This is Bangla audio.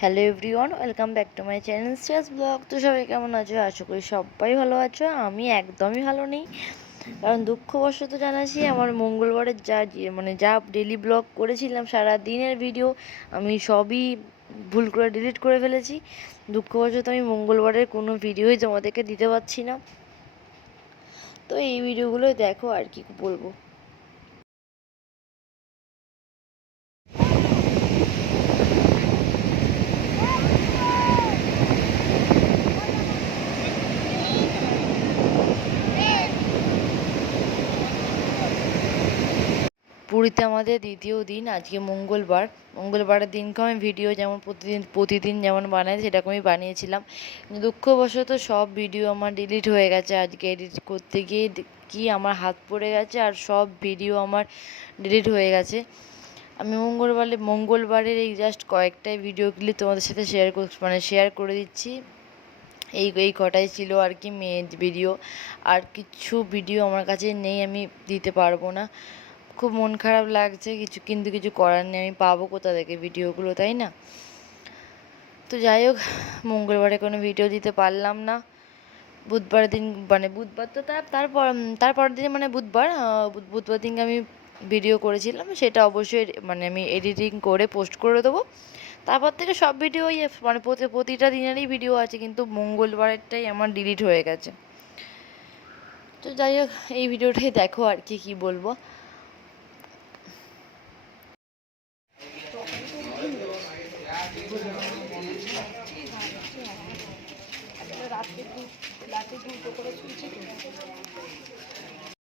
Hello everyone, welcome back to my channel Shreyas blog. তো সবাই কেমন আছো? আশা করি সবাই ভালো আছো। আমি একদমই ভালো নেই, কারণ দুঃখবশত জানাচ্ছি আমার মঙ্গলবারের যা ডেলি ব্লগ করেছিলাম সারা দিনের ভিডিও আমি সবই ভুল করে ডিলিট করে ফেলেছি। দুঃখবশত আমি মঙ্গলবারের কোনো ভিডিওই তোমাদেরকে দিতে পারছি না। তো এই ভিডিওগুলোই দেখো, আর কি বলবো। পুরীতে আমাদের দ্বিতীয় দিন, আজকে মঙ্গলবারের দিনকে আমি ভিডিও যেমন প্রতিদিন যেমন বানাই সেরকমই বানিয়েছিলাম। দুঃখবশত সব ভিডিও আমার ডিলিট হয়ে গেছে। আজকে এডিট করতে গিয়ে কি আমার হাত পড়ে গেছে আর সব ভিডিও আমার ডিলিট হয়ে গেছে। আমি মঙ্গলবারের এই জাস্ট কয়েকটাই ভিডিও ক্লিপ তোমাদের সাথে শেয়ার করে দিচ্ছি। এই কটাই ছিল আর কি মেন ভিডিও। আর কিছু ভিডিও আমার কাছে নেই, আমি দিতে পারবো না। খুব মন খারাপ লাগছে, কিন্তু কিছু করার নেই। আমি পাবো কোথা থেকে ভিডিওগুলো, তাই না? তো যাই হোক, মঙ্গলবারে কোনো ভিডিও দিতে পারলাম না। বুধবার দিন বুধবার তো তারপরের দিনে বুধবার দিনকে আমি ভিডিও করেছিলাম, সেটা অবশ্যই আমি এডিটিং করে পোস্ট করে দেবো। তারপর থেকে সব ভিডিওই প্রতিটা দিনেরই ভিডিও আছে, কিন্তু মঙ্গলবারেরটাই আমার ডিলিট হয়ে গেছে। তো যাই হোক, এই ভিডিওটাই দেখো, আর কি বলবো। রাতে দুটো করে শুনছি তো।